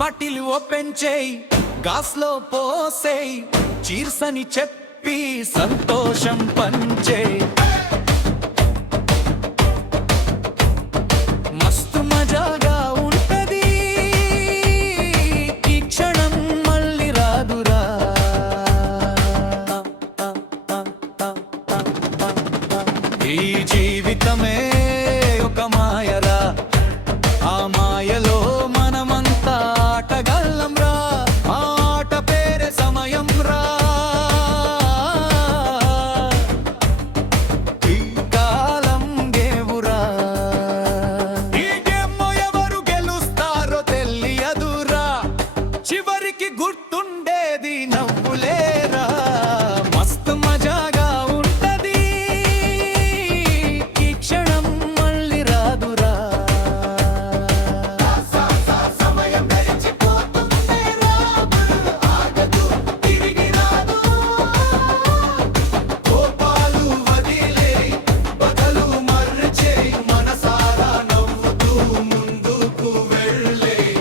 Bottle open చేయి, గాస్లో పోసేయ్, cheers అని చెప్పి సంతోషం పంచేయ్. మస్తు మజాగా ఉంటది ఈ క్షణం మళ్ళీ రాదురా. ఈ జీవితమే ఒక మాయరా, ఆ మాయలో మనమంతా ఆటగాళ్ళం రా. ఆట పేరే సమయం రా. ఈ కాలం గేవురా, ఈ గేమ్ ఎవరు గెలుస్తారో తెలియదురా. చివరికి గుర్తుండేది నవ్వులేరా. మస్తు మజాగా ఉంటది ఈ క్షణం మళ్ళీ రాదురా. సమయం గడిచిపోతుంది ఆగదు, తిరిగి రాదు. కోపాలు వదిలేయ్, బదులు మర్చేయ్, మనసారా నవ్వుతూ ముందుకు వెళ్ళేయ్.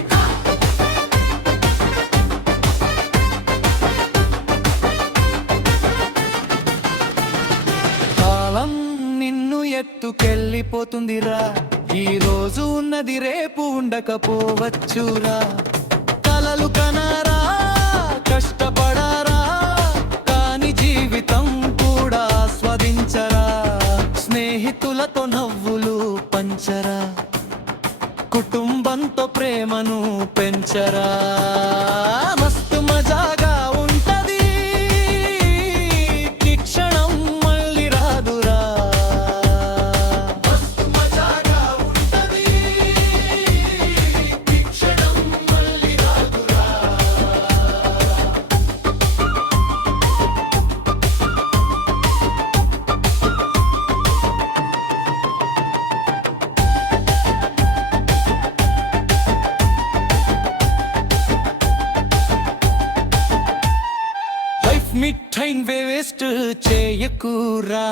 కాలం నిన్ను ఎత్తుకెళ్ళిపోతుందిరా. ఈ రోజు ఉన్నది రేపు ఉండకపోవచ్చురా. కలలు కనరా, కష్టపడరా, కాని జీవితం కూడా ఆస్వాదించరా. స్నేహితులతో నవ్వులు పంచరా, కుటుంబంతో ప్రేమను పెంచరా. మస్తు మజాగా ఉంటది ఈ క్షణం మళ్ళీ రాదురా. మస్తు మజాగా ఉంటది ఈ క్షణం మళ్ళీ రాదురా. లైఫ్ మిఠైన్ వేస్ట్ చేయకురా,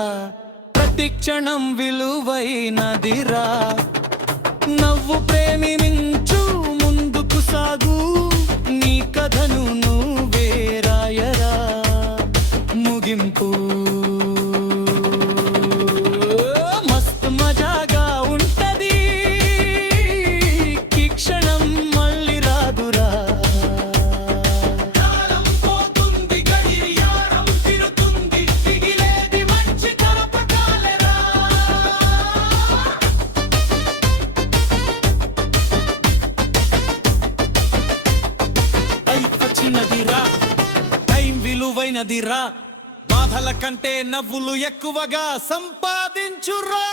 ప్రతి క్షణం విలువైనదిరా. నవ్వు ప్రేమించు, ముందుకు సాగు, నీ కథను నువ్వే రాయరా. ముగింపు మస్తు మజాగా ఉంటది ఈ క్షణం మళ్ళీ రాదురా. కాలం పోతుంది, గడియారం తిరుగుతుంది, మిగిలేది మంచి జ్ఞాపకాలేరా. Life వచ్చినదిరా, time విలువైనదిరా. బాధల కంటే నవ్వులు ఎక్కువగా సంపాదించురా.